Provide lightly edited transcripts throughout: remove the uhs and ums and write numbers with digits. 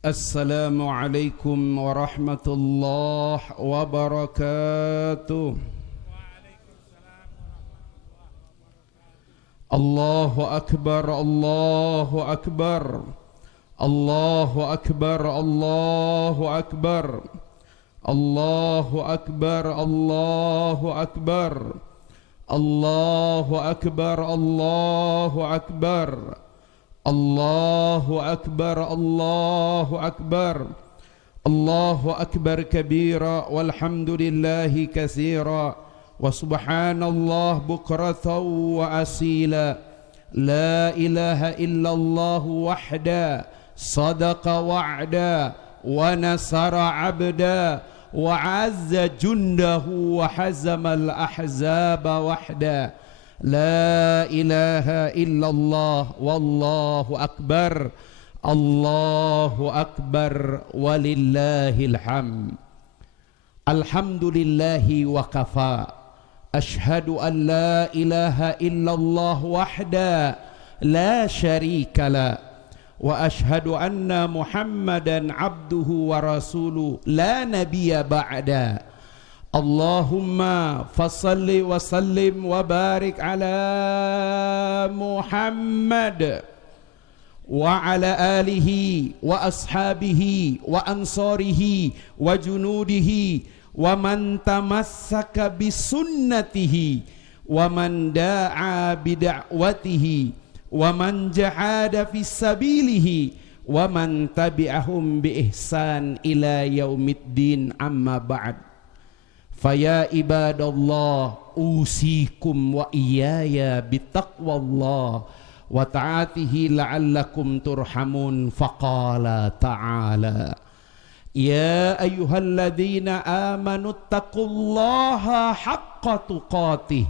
السلام عليكم ورحمة الله وبركاته. الله أكبر الله أكبر الله أكبر الله أكبر الله أكبر الله أكبر الله أكبر الله أكبر الله أكبر الله أكبر الله أكبر كبيرا والحمد لله كثيرا وسبحان الله بكرة وأصيلا لا إله إلا الله وحده صدق وعدا ونصر عبدا وعز جنده وحزم الأحزاب وحدا لا إله إلا الله والله أكبر الله أكبر ولله الحمد. الحمد لله وكفى أشهد أن لا إله إلا الله وحده لا شريك له وأشهد أن محمدا عبده ورسوله لا نبي بعده. اللهم فصل وسلم وبارك على محمد وعلى آله وأصحابه وأنصاره وجنوده ومن تمسك بسنته ومن دعا بدعوته ومن جاهد في سبيله ومن تبعهم بإحسان إلى يوم الدين. أما بعد فيا عباد الله أوصيكم وإياي بتقوى الله وطاعته لعلكم ترحمون. فقال تعالى يا أيها الذين آمنوا اتقوا الله حق تقاته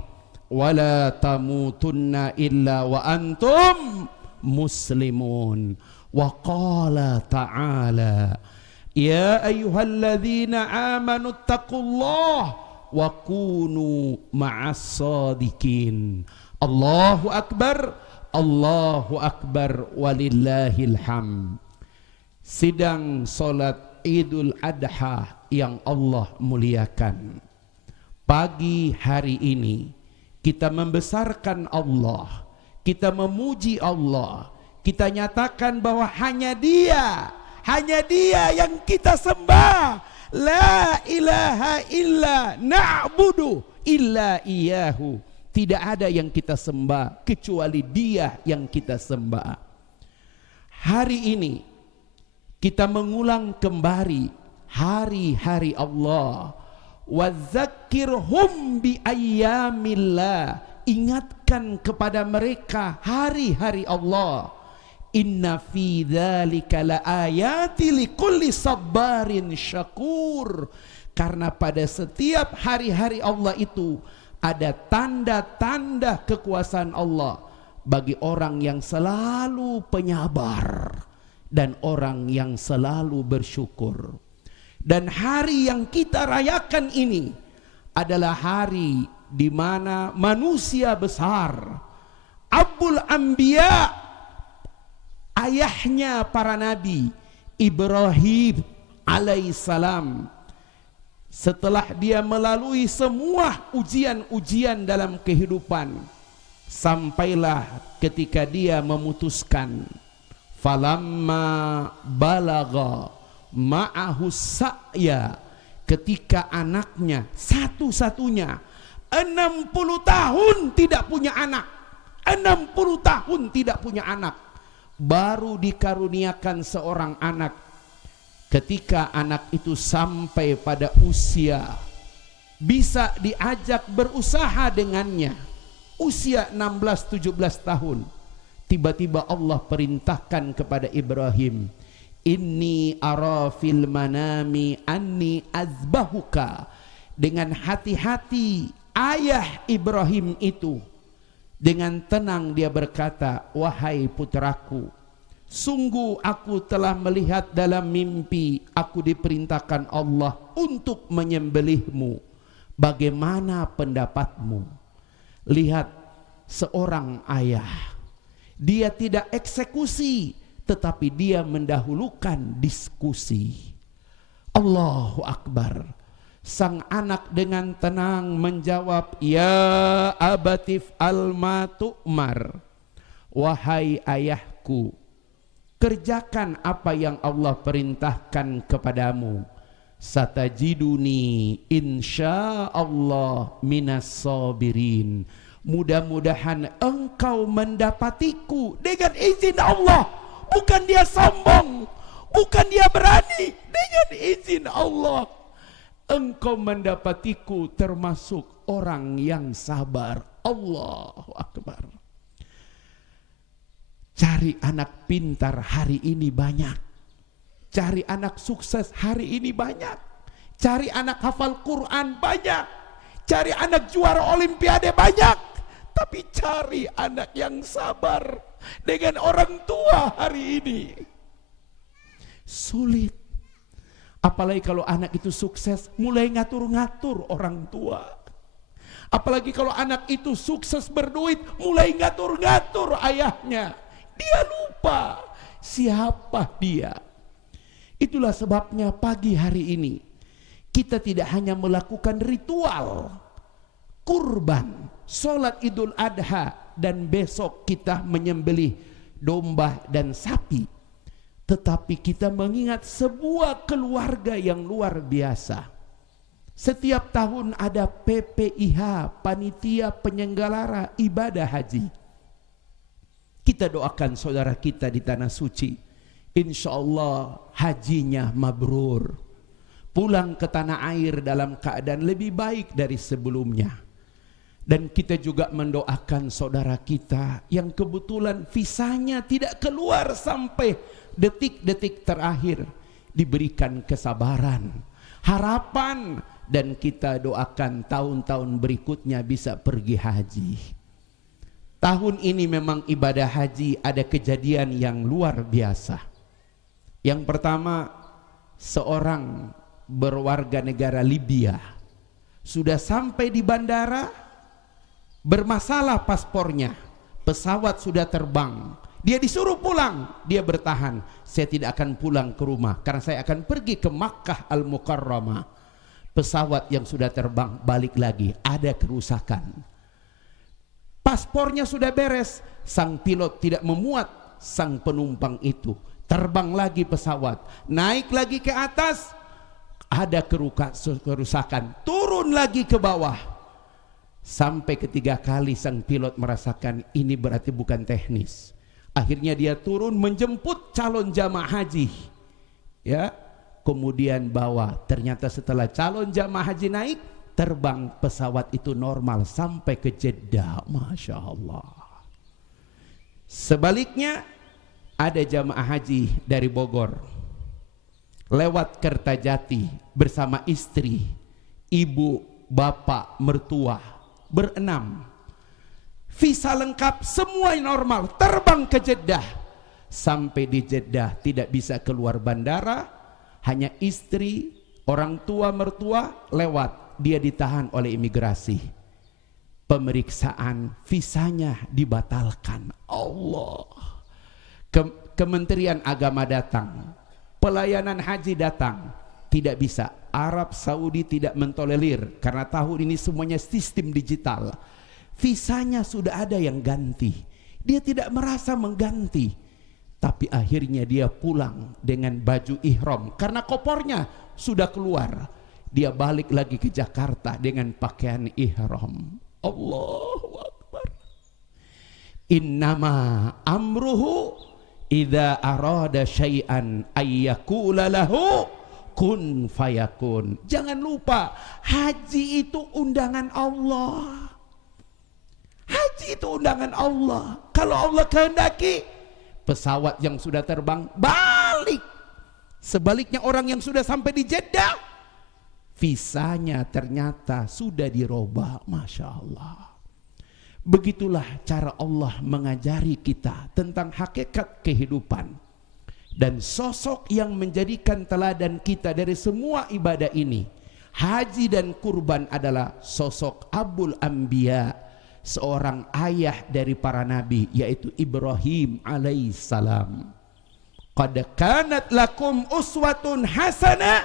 ولا تموتن إلا وأنتم مسلمون. وقال تعالى يا أيها الذين آمنوا اتقوا الله وكونوا مع الصادقين. الله أكبر الله أكبر ولله الحمد. Sidang salat Idul Adha yang Allah muliakan, pagi hari ini kita membesarkan Allah, kita memuji Allah, kita nyatakan bahwa hanya Dia yang kita sembah. La ilaha illa na'budu illa iyahu. Tidak ada yang kita sembah kecuali Dia yang kita sembah. Hari ini kita mengulang kembali hari-hari Allah. Wadzakirhum bi ayyamillah. Ingatkan kepada mereka hari-hari Allah. Inna fi dzalika laayati likulli sabarin syakur. Karena pada setiap hari-hari Allah itu ada tanda-tanda kekuasaan Allah bagi orang yang selalu penyabar dan orang yang selalu bersyukur. Dan hari yang kita rayakan ini adalah hari di mana manusia besar, Abul Anbiya, ayahnya para nabi, Ibrahim alaihissalam, setelah dia melalui semua ujian-ujian dalam kehidupan, sampailah ketika dia memutuskan, falamma balagha ma'ahu sa'ya, ketika anaknya satu-satunya 60 tahun tidak punya anak, 60 tahun tidak punya anak, baru dikaruniakan seorang anak. Ketika anak itu sampai pada usia bisa diajak berusaha dengannya, usia 16-17 tahun, tiba-tiba Allah perintahkan kepada Ibrahim, inni ara fil manami anni azbahuka. Dengan hati-hati ayah Ibrahim itu dengan tenang dia berkata, wahai putraku, sungguh aku telah melihat dalam mimpi, aku diperintahkan Allah untuk menyembelihmu. Bagaimana pendapatmu? Lihat seorang ayah, dia tidak eksekusi, tetapi dia mendahulukan diskusi. Allahu Akbar. Sang anak dengan tenang menjawab, ya abatif alma tu'mar. Wahai ayahku, kerjakan apa yang Allah perintahkan kepadamu. Satajiduni insyaallah minas sabirin. Mudah-mudahan engkau mendapatiku dengan izin Allah. Bukan dia sombong, bukan dia berani, dengan izin Allah engkau mendapatiku termasuk orang yang sabar. Allahu Akbar. Cari anak pintar hari ini banyak. Cari anak sukses hari ini banyak. Cari anak hafal Quran banyak. Cari anak juara olimpiade banyak. Tapi cari anak yang sabar dengan orang tua hari ini sulit. Apalagi kalau anak itu sukses, mulai ngatur-ngatur orang tua. Apalagi kalau anak itu sukses berduit, mulai ngatur-ngatur ayahnya. Dia lupa siapa dia. Itulah sebabnya pagi hari ini kita tidak hanya melakukan ritual kurban, sholat Idul Adha, dan besok kita menyembelih domba dan sapi, tetapi kita mengingat sebuah keluarga yang luar biasa. Setiap tahun ada PPIH, Panitia Penyelenggara Ibadah Haji. Kita doakan saudara kita di Tanah Suci, insya Allah hajinya mabrur, pulang ke tanah air dalam keadaan lebih baik dari sebelumnya. Dan kita juga mendoakan saudara kita yang kebetulan visanya tidak keluar sampai detik-detik terakhir, diberikan kesabaran, harapan, dan kita doakan tahun-tahun berikutnya bisa pergi haji. Tahun ini memang ibadah haji ada kejadian yang luar biasa. Yang pertama, seorang berwarga negara Libya sudah sampai di bandara, bermasalah paspornya, pesawat sudah terbang, dia disuruh pulang, dia bertahan, saya tidak akan pulang ke rumah karena saya akan pergi ke Makkah Al-Mukarramah. Pesawat yang sudah terbang balik lagi, ada kerusakan, paspornya sudah beres, sang pilot tidak memuat sang penumpang itu. Terbang lagi pesawat, naik lagi ke atas, ada kerusakan, turun lagi ke bawah. Sampai ketiga kali sang pilot merasakan ini berarti bukan teknis. Akhirnya dia turun menjemput calon jamaah haji. Ya, kemudian bawa. Ternyata setelah calon jamaah haji naik, terbang pesawat itu normal sampai ke Jeddah. Masya Allah. Sebaliknya, ada jamaah haji dari Bogor lewat Kertajati bersama istri, ibu, bapak, mertua, berenam, visa lengkap, semua normal, terbang ke Jeddah. Sampai di Jeddah tidak bisa keluar bandara, hanya istri, orang tua, mertua lewat, dia ditahan oleh imigrasi. Pemeriksaan visanya dibatalkan. Allah. Kementerian Agama datang, pelayanan haji datang, tidak bisa. Arab Saudi tidak mentolerir karena tahun ini semuanya sistem digital. Visanya sudah ada yang ganti, dia tidak merasa mengganti, tapi akhirnya dia pulang dengan baju ihram karena kopornya sudah keluar. Dia balik lagi ke Jakarta dengan pakaian ihram. Allahu Akbar. Innama amruhu idza arada syai'an ayyakula lahu kun fayakun. Jangan lupa, haji itu undangan Allah. Haji itu undangan Allah. Kalau Allah kehendaki, pesawat yang sudah terbang balik. Sebaliknya orang yang sudah sampai di Jeddah, visanya ternyata sudah dirubah. Masya Allah. Begitulah cara Allah mengajari kita tentang hakikat kehidupan. Dan sosok yang menjadikan teladan kita dari semua ibadah ini, haji dan kurban, adalah sosok Abul Anbiya, seorang ayah dari para nabi, yaitu Ibrahim alaihissalam. Qad kanat lakum uswatun hasanah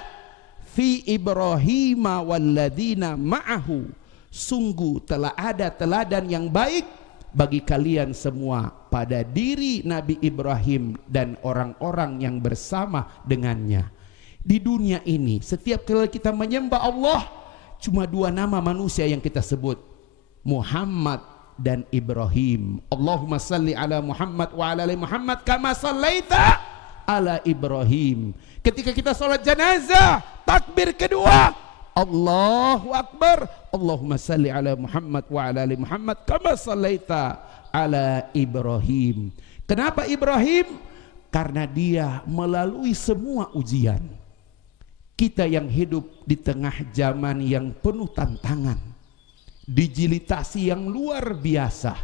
fi Ibrahim walladzina ma'ahu. Sungguh telah ada teladan yang baik bagi kalian semua pada diri Nabi Ibrahim dan orang-orang yang bersama dengannya. Di dunia ini setiap kali kita menyembah Allah, cuma dua nama manusia yang kita sebut, Muhammad dan Ibrahim. Allahumma salli ala Muhammad wa ala ali Muhammad kama sallaita ala Ibrahim. Ketika kita sholat jenazah, takbir kedua, Allahu Akbar, Allahumma salli ala Muhammad wa ala ali Muhammad kama sallaita ala Ibrahim. Kenapa Ibrahim? Karena dia melalui semua ujian. Kita yang hidup di tengah zaman yang penuh tantangan, digitalisasi yang luar biasa,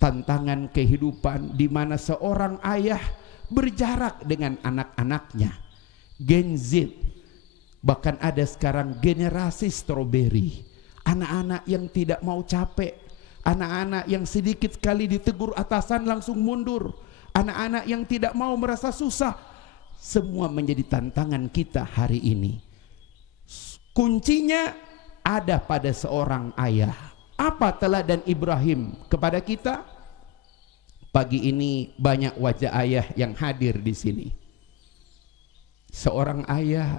tantangan kehidupan di mana seorang ayah berjarak dengan anak-anaknya, Gen Z, bahkan ada sekarang generasi stroberi, anak-anak yang tidak mau capek, anak-anak yang sedikit sekali ditegur atasan langsung mundur, anak-anak yang tidak mau merasa susah. Semua menjadi tantangan kita hari ini. Kuncinya ada pada seorang ayah. Apa teladan Ibrahim kepada kita? Pagi ini banyak wajah ayah yang hadir di sini. Seorang ayah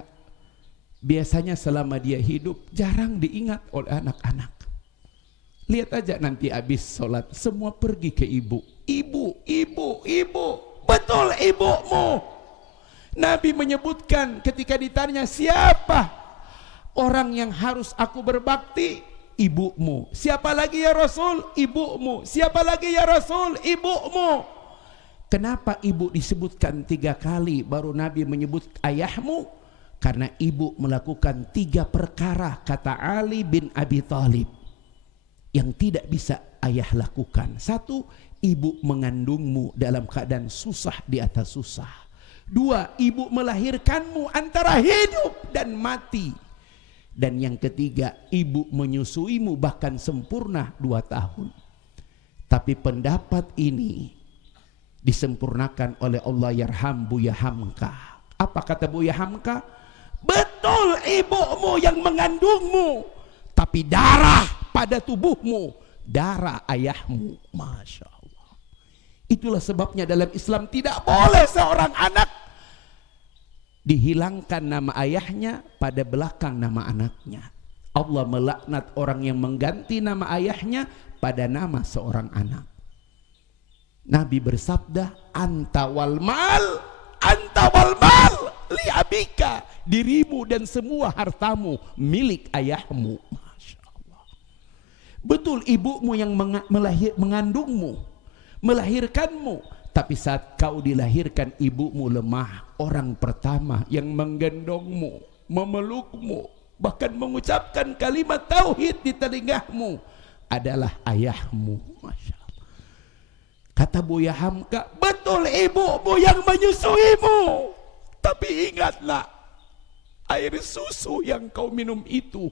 biasanya selama dia hidup jarang diingat oleh anak-anak. Lihat aja nanti habis sholat semua pergi ke ibu. Ibu, ibu, ibu. Betul ibumu. Nabi menyebutkan ketika ditanya siapa orang yang harus aku berbakti, ibumu. Siapa lagi ya Rasul? Ibumu. Siapa lagi ya Rasul? Ibumu. Kenapa ibu disebutkan 3 kali baru Nabi menyebut ayahmu? Karena ibu melakukan 3 perkara, kata Ali bin Abi Thalib, yang tidak bisa ayah lakukan. 1, ibu mengandungmu dalam keadaan susah di atas susah. 2, ibu melahirkanmu antara hidup dan mati. Dan yang ketiga, ibu menyusuimu bahkan sempurna 2 tahun. Tapi pendapat ini disempurnakan oleh Allah, yarham Buya Hamka. Apa kata Buya Hamka? Betul ibumu yang mengandungmu, tapi darah pada tubuhmu darah ayahmu. Masya Allah. Itulah sebabnya dalam Islam tidak boleh seorang anak dihilangkan nama ayahnya pada belakang nama anaknya. Allah melaknat orang yang mengganti nama ayahnya pada nama seorang anak. Nabi bersabda, anta wal mal li abika, dirimu dan semua hartamu milik ayahmu. Masya Allah. Betul ibumu yang mengandungmu, melahirkanmu, tapi saat kau dilahirkan ibumu lemah. Orang pertama yang menggendongmu, memelukmu, bahkan mengucapkan kalimat tauhid di telingamu adalah ayahmu. Masya Allah. Kata Buya Hamka, betul ibumu yang menyusuimu, tapi ingatlah air susu yang kau minum itu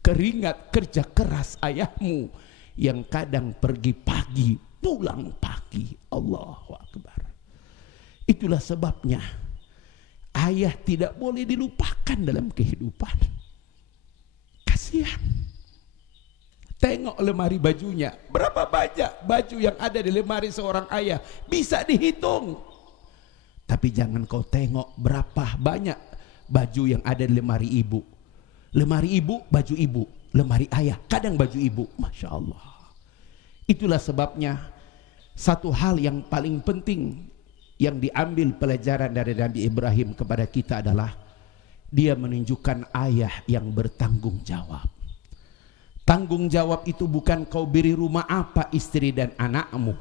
keringat kerja keras ayahmu yang kadang pergi pagi pulang pagi. Allahu Akbar. Itulah sebabnya ayah tidak boleh dilupakan dalam kehidupan. Kasihan. Tengok lemari bajunya, berapa banyak baju yang ada di lemari seorang ayah, bisa dihitung. Tapi jangan kau tengok berapa banyak baju yang ada di lemari ibu. Lemari ibu, baju ibu. Lemari ayah, kadang baju ibu. Masya Allah. Itulah sebabnya satu hal yang paling penting yang diambil pelajaran dari Nabi Ibrahim kepada kita adalah dia menunjukkan ayah yang bertanggung jawab. Tanggung jawab itu bukan kau beri rumah apa istri dan anakmu.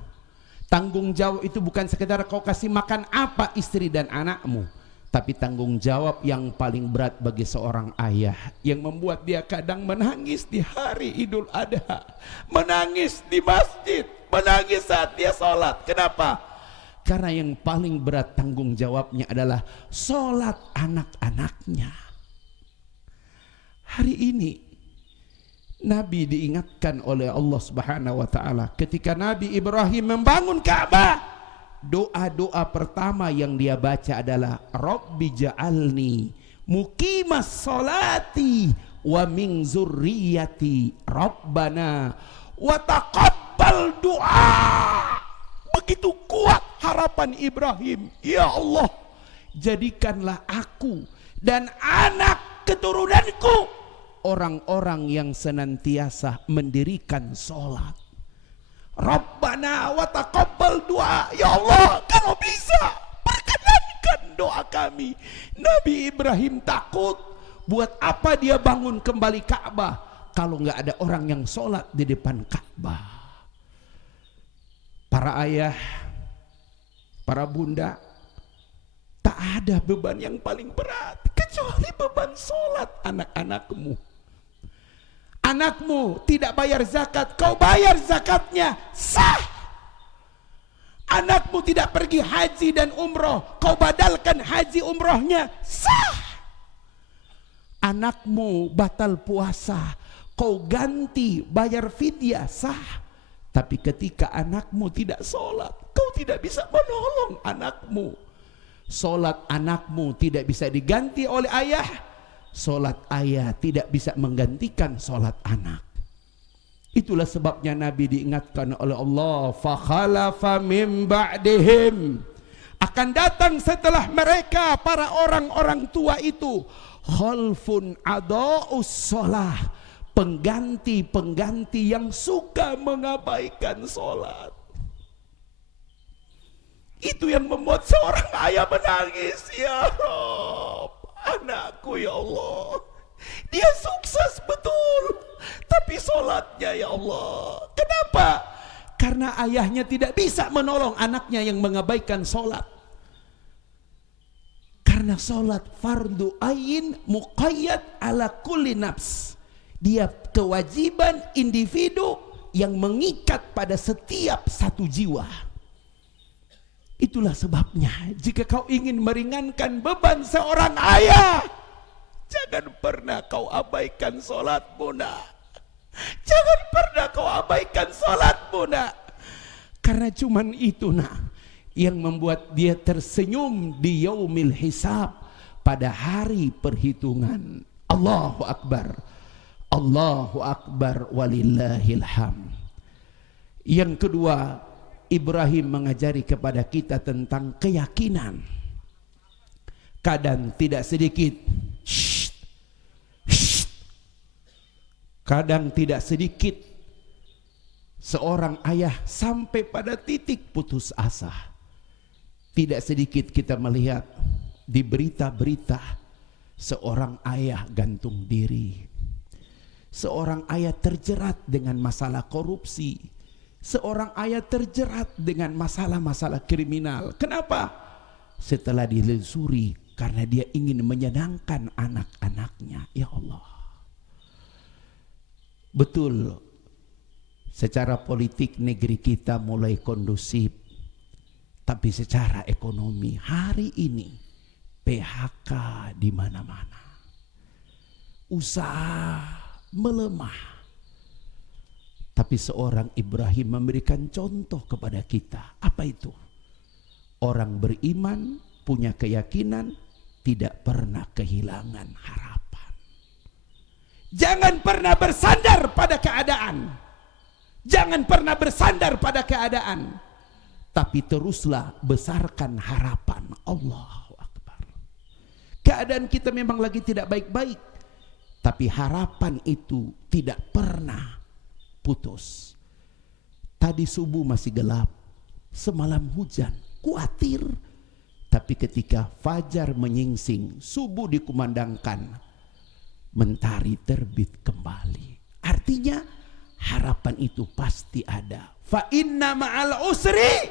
Tanggung jawab itu bukan sekedar kau kasih makan apa istri dan anakmu. Tapi tanggung jawab yang paling berat bagi seorang ayah, yang membuat dia kadang menangis di hari Idul Adha, menangis di masjid, menangis saat dia sholat. Kenapa? Karena yang paling berat tanggung jawabnya adalah sholat anak-anaknya. Hari ini Nabi diingatkan oleh Allah Subhanahu wa taala ketika Nabi Ibrahim membangun Ka'bah. doa-doa pertama yang dia baca adalah Rabbi ja'alni muqimas sholati wa min zurriyati Rabbana wa taqabbal du'a. Begitu kuat harapan Ibrahim, ya Allah, jadikanlah aku dan anak keturunanku orang-orang yang senantiasa mendirikan sholat. Rabbana wa taqabbal du'a. Ya Allah, kalau bisa perkenankan doa kami. Nabi Ibrahim takut. Buat apa dia bangun kembali Ka'bah kalau nggak ada orang yang sholat di depan Ka'bah? Para ayah, para bunda, tak ada beban yang paling berat kecuali beban sholat anak-anakmu. Anakmu tidak bayar zakat, kau bayar zakatnya, sah. Anakmu tidak pergi haji dan umroh, kau badalkan haji umrohnya, sah. Anakmu batal puasa, kau ganti bayar fidyah, sah. Tapi ketika anakmu tidak sholat, kau tidak bisa menolong anakmu. Sholat anakmu tidak bisa diganti oleh ayah, sholat ayah tidak bisa menggantikan sholat anak. Itulah sebabnya Nabi diingatkan oleh Allah, fakhalafa min ba'dihim, akan datang setelah mereka para orang-orang tua itu, khalfun adaa'us sholah, pengganti-pengganti yang suka mengabaikan sholat. Itu yang membuat seorang ayah menangis. Ya Rabb, anakku ya Allah, dia sukses betul, tapi sholatnya ya Allah. Kenapa? Karena ayahnya tidak bisa menolong anaknya yang mengabaikan sholat. Karena sholat fardu ain muqayyad ala kulli nafs. Dia kewajiban individu yang mengikat pada setiap satu jiwa. Itulah sebabnya jika kau ingin meringankan beban seorang ayah, jangan pernah kau abaikan sholatmu nak. Jangan pernah kau abaikan sholatmu nak. Karena cuman itu nak yang membuat dia tersenyum di yaumil hisab, pada hari perhitungan. Allahu Akbar, Allahu Akbar, walillahil hamd. Yang kedua, Ibrahim mengajari kepada kita tentang keyakinan. Kadang tidak sedikit, kadang tidak sedikit seorang ayah sampai pada titik putus asa. Tidak sedikit kita melihat di berita-berita seorang ayah gantung diri, seorang ayah terjerat dengan masalah korupsi, seorang ayah terjerat dengan masalah-masalah kriminal. Kenapa? Setelah dilusuri, karena dia ingin menyenangkan anak-anaknya. Ya Allah, betul, secara politik negeri kita mulai kondusif, tapi secara ekonomi hari ini PHK di mana-mana, usaha melemah. Tapi seorang Ibrahim memberikan contoh kepada kita. Apa itu? Orang beriman, punya keyakinan, tidak pernah kehilangan harapan. Jangan pernah bersandar pada keadaan. Jangan pernah bersandar pada keadaan. Tapi teruslah besarkan harapan. Allahu Akbar. Keadaan kita memang lagi tidak baik-baik, tapi harapan itu tidak pernah putus. Tadi subuh masih gelap, semalam hujan, khawatir. Tapi ketika fajar menyingsing, subuh dikumandangkan, mentari terbit kembali. Artinya harapan itu pasti ada. Fa inna ma'al usri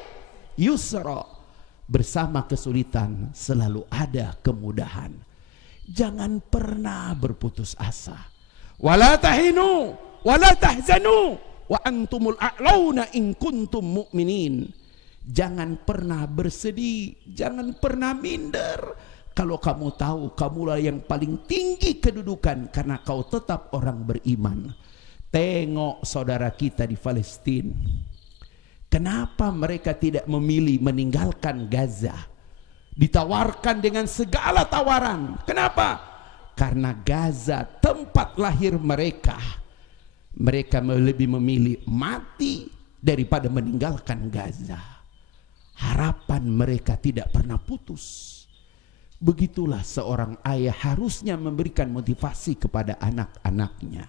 yusra. Bersama kesulitan selalu ada kemudahan. Jangan pernah berputus asa. Wala tahinu wala tahzanu wa antumul a'launa in kuntum mu'minin. Jangan pernah bersedih, jangan pernah minder. Kalau kamu tahu kamulah yang paling tinggi kedudukan karena kau tetap orang beriman. Tengok saudara kita di Palestina. Kenapa mereka tidak memilih meninggalkan Gaza? Ditawarkan dengan segala tawaran. Kenapa? Karena Gaza tempat lahir mereka. Mereka lebih memilih mati daripada meninggalkan Gaza. Harapan mereka tidak pernah putus. Begitulah seorang ayah harusnya memberikan motivasi kepada anak-anaknya.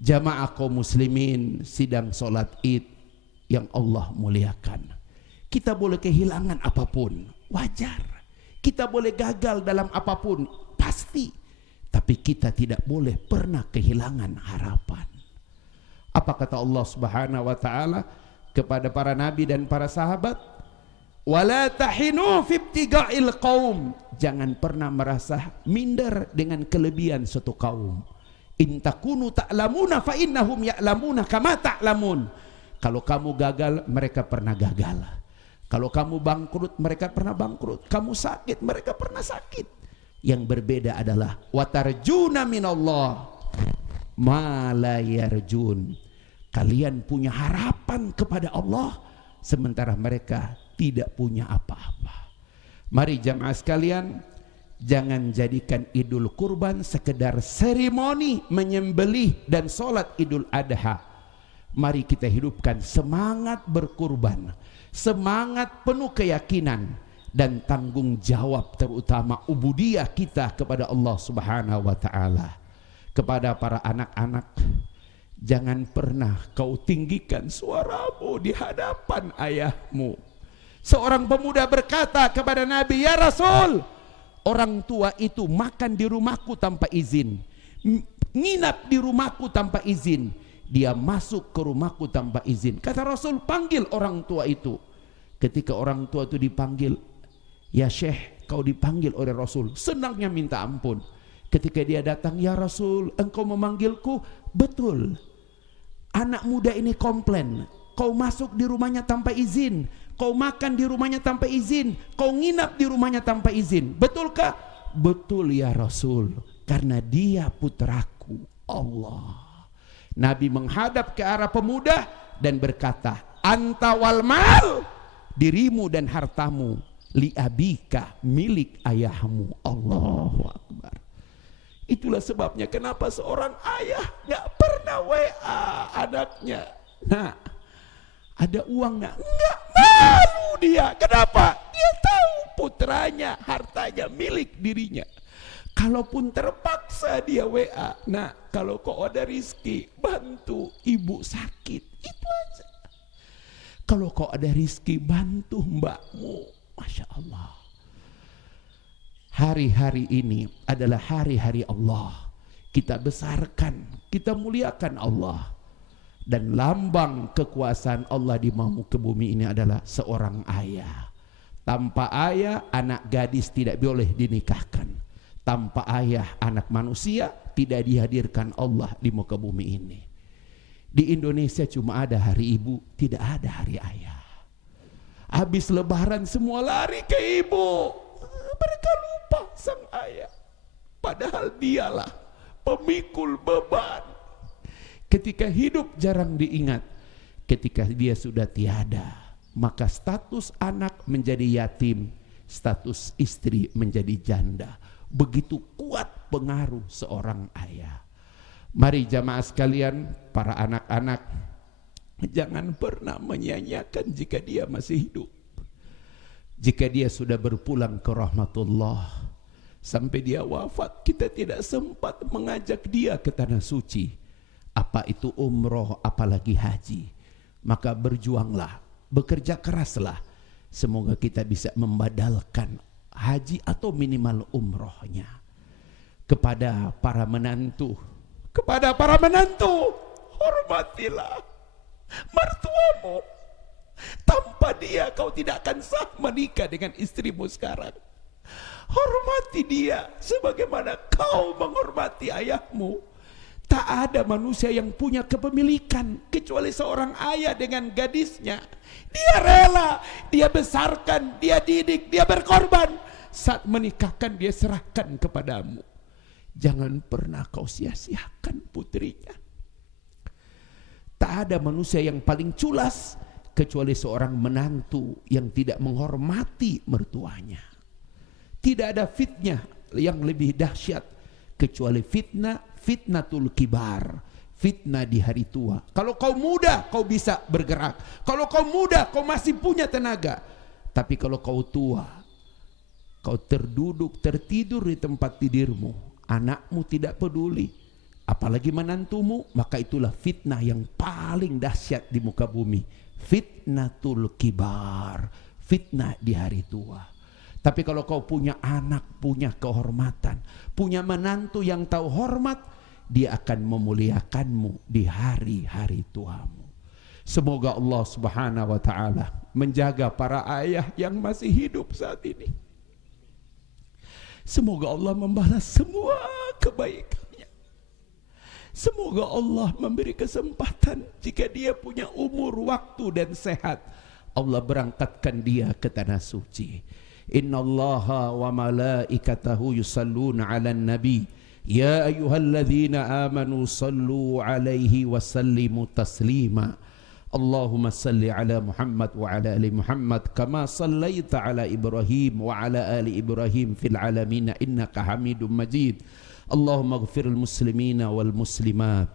Jamaah kaum muslimin, sidang solat Id yang Allah muliakan. Kita boleh kehilangan apapun, wajar. Kita boleh gagal dalam apapun, pasti. Tapi kita tidak boleh pernah kehilangan harapan. Apa kata Allah Subhanahu wa taala kepada para nabi dan para sahabat? Wala tahinu fi ibtiga'il qaum. Jangan pernah merasa minder dengan kelebihan suatu kaum. In takunu ta'lamuna fa innahum ya'lamuna kama ta'lamun. Kalau kamu gagal, mereka pernah gagal. Kalau kamu bangkrut, mereka pernah bangkrut. Kamu sakit, mereka pernah sakit. Yang berbeda adalah watarjuna minallah ma la yarjun. Kalian punya harapan kepada Allah, sementara mereka tidak punya apa-apa. Mari jamaah sekalian, jangan jadikan Idul Kurban sekedar seremoni menyembelih dan sholat Idul Adha. Mari kita hidupkan semangat berkurban, semangat penuh keyakinan dan tanggung jawab, terutama ubudiyah kita kepada Allah Subhanahu wa taala. Kepada para anak-anak, jangan pernah kau tinggikan suaramu di hadapan ayahmu. Seorang pemuda berkata kepada Nabi, "Ya Rasul, orang tua itu makan di rumahku tanpa izin, nginap di rumahku tanpa izin, dia masuk ke rumahku tanpa izin." Kata Rasul, "Panggil orang tua itu." Ketika orang tua itu dipanggil, "Ya Syekh, kau dipanggil oleh Rasul." Senangnya minta ampun. Ketika dia datang, "Ya Rasul, engkau memanggilku?" "Betul. Anak muda ini komplain, kau masuk di rumahnya tanpa izin, kau makan di rumahnya tanpa izin, kau nginap di rumahnya tanpa izin. Betulkah?" "Betul ya Rasul, karena dia putraku." Allah. Nabi menghadap ke arah pemuda dan berkata, "Anta wal mal," dirimu dan hartamu, "li abika," milik ayahmu. Allahu Akbar. Itulah sebabnya kenapa seorang ayah gak pernah WA anaknya. Nah, ada uang gak? Enggak, malu dia. Kenapa? Dia tahu putranya, hartanya milik dirinya. Kalaupun terpaksa dia WA, "Nah, kalau kau ada rizki, bantu ibu sakit." Itu aja. "Kalau kau ada rizki, bantu mbakmu." Masya Allah. Hari-hari ini adalah hari-hari Allah. Kita besarkan, kita muliakan Allah. Dan lambang kekuasaan Allah di muka bumi ini adalah seorang ayah. Tanpa ayah, anak gadis tidak boleh dinikahkan. Tanpa ayah, anak manusia tidak dihadirkan Allah di muka bumi ini. Di Indonesia cuma ada hari ibu, tidak ada hari ayah. Habis lebaran semua lari ke ibu. Mereka lupa sang ayah. Padahal dialah pemikul beban. Ketika hidup jarang diingat. Ketika dia sudah tiada, maka status anak menjadi yatim, status istri menjadi janda. Begitu kuat pengaruh seorang ayah. Mari jamaah sekalian, para anak-anak, jangan pernah menyia-nyiakan jika dia masih hidup. Jika dia sudah berpulang ke rahmatullah, sampai dia wafat, kita tidak sempat mengajak dia ke tanah suci. Apa itu umroh, apalagi haji. Maka berjuanglah, bekerja keraslah. Semoga kita bisa membadalkan haji atau minimal umrohnya. Kepada para menantu, hormatilah mertuamu. Tanpa dia kau tidak akan sah menikah dengan istrimu sekarang. Hormati dia sebagaimana kau menghormati ayahmu. Tak ada manusia yang punya kepemilikan kecuali seorang ayah dengan gadisnya. Dia rela, dia besarkan, dia didik, dia berkorban. Saat menikahkan dia serahkan kepadamu. Jangan pernah kau sia-siakan putrinya. Tak ada manusia yang paling culas kecuali seorang menantu yang tidak menghormati mertuanya. Tidak ada fitnah yang lebih dahsyat kecuali fitnatul kibar, fitnah di hari tua. Kalau kau muda kau bisa bergerak, kalau kau muda kau masih punya tenaga. Tapi kalau kau tua, kau tertidur di tempat tidurmu, anakmu tidak peduli, apalagi menantumu, maka itulah fitnah yang paling dahsyat di muka bumi. Fitnatul kibar, fitnah di hari tua. Tapi kalau kau punya anak, punya kehormatan, punya menantu yang tahu hormat, dia akan memuliakanmu di hari-hari tuamu. Semoga Allah Subhanahu wa ta'ala menjaga para ayah yang masih hidup saat ini. Semoga Allah membalas semua kebaikannya. Semoga Allah memberi kesempatan jika dia punya umur, waktu dan sehat, Allah berangkatkan dia ke tanah suci. Innallaha wa malaikatahu yusalluna 'alan nabi ya ayyuhalladzina amanu sallu 'alaihi wa sallimu taslima. Allahumma salli ala Muhammad wa ala ali Muhammad kama sallaita ala Ibrahim wa ala ali Ibrahim fil alamin innaka Hamidum Majid. Allahumma ighfiril muslimina wal muslimat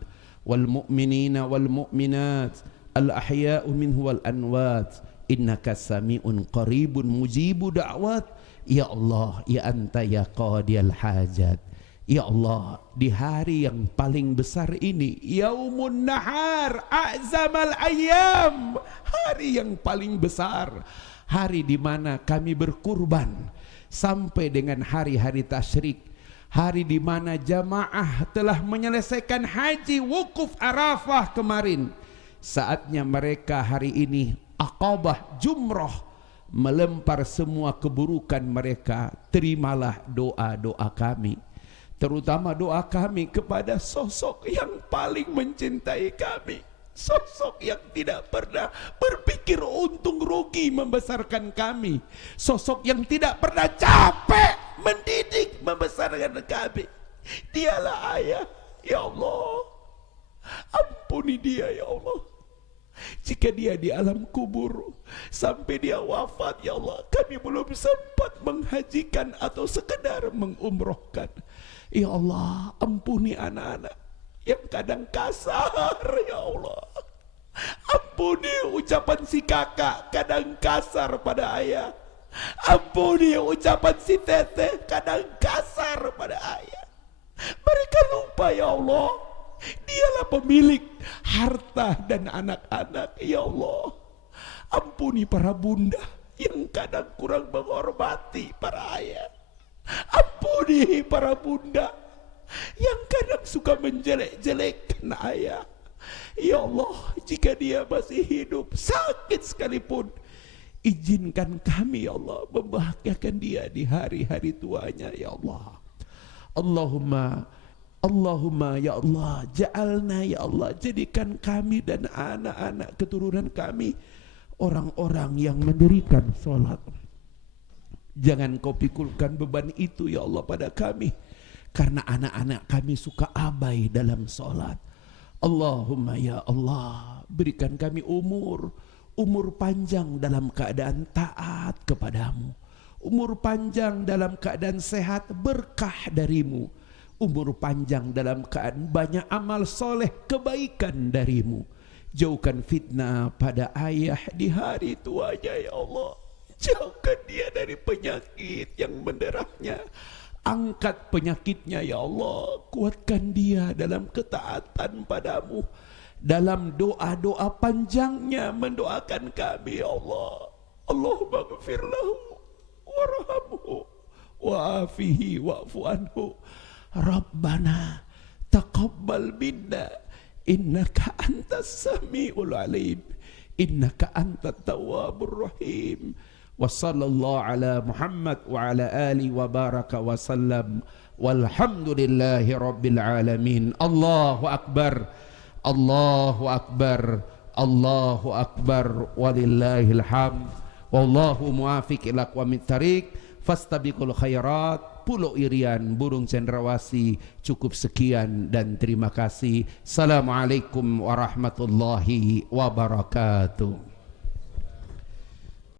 wal mu'minina wal mu'minat al ahya'u minhu wal anwat innaka sami'un qaribun mujibu da'wat. Ya Allah, ya anta ya qadiyal hajat. Ya Allah, di hari yang paling besar ini, yaumun nahar a'zamal ayyam, hari yang paling besar, hari di mana kami berkurban sampai dengan hari-hari tasyrik, hari di mana jamaah telah menyelesaikan haji wukuf Arafah kemarin. Saatnya mereka hari ini Aqabah, jumrah, melempar semua keburukan mereka. Terimalah doa-doa kami, terutama doa kami kepada sosok yang paling mencintai kami, sosok yang tidak pernah berpikir untung rugi membesarkan kami, sosok yang tidak pernah capek mendidik membesarkan kami. Dialah ayah. Ya Allah, ampuni dia ya Allah. Jika dia di alam kubur sampai dia wafat, ya Allah, kami belum sempat menghajikan atau sekedar mengumrohkan. Ya Allah, ampuni anak-anak yang kadang kasar, ya Allah. Ampuni ucapan si kakak kadang kasar pada ayah. Ampuni ucapan si teteh kadang kasar pada ayah. Mereka lupa, ya Allah, dialah pemilik harta dan anak-anak. Ya Allah, ampuni para bunda yang kadang kurang menghormati para ayah. Ampuni para bunda yang kadang suka menjelek-jelekkan ayah. Ya Allah, jika dia masih hidup sakit sekalipun, izinkan kami ya Allah membahagiakan dia di hari-hari tuanya ya Allah. Allahumma ya Allah, ja'alna ya Allah, jadikan kami dan anak-anak keturunan kami orang-orang yang mendirikan sholat. Jangan kau pikulkan beban itu ya Allah pada kami, karena anak-anak kami suka abai dalam sholat. Allahumma ya Allah, berikan kami umur panjang dalam keadaan taat kepadamu, umur panjang dalam keadaan sehat berkah darimu, umur panjang dalam keadaan banyak amal soleh kebaikan darimu. Jauhkan fitnah pada ayah di hari tuanya ya Allah. Jauhkan dia dari penyakit yang menderahnya. Angkat penyakitnya ya Allah. Kuatkan dia dalam ketaatan padamu, dalam doa-doa panjangnya mendoakan kami ya Allah. Allahumma ghfir lahu warhamhu wa'afihi wa'fu anhu. Rabbana taqabbal minna innaka antas sami'ul alim innaka antat tawwabur rahim. Wa sallallahu ala Muhammad wa ala ali wa baraka wa sallam walhamdulillahi rabbil alamin. Allahu akbar, Allahu akbar, Allahu akbar, walillahil hamd. Wallahu muwafiq ila aqwamit thariq. Fastabiqul khairat. Pulau Irian, burung cendrawasih. Cukup sekian dan terima kasih. Assalamualaikum warahmatullahi wabarakatuh.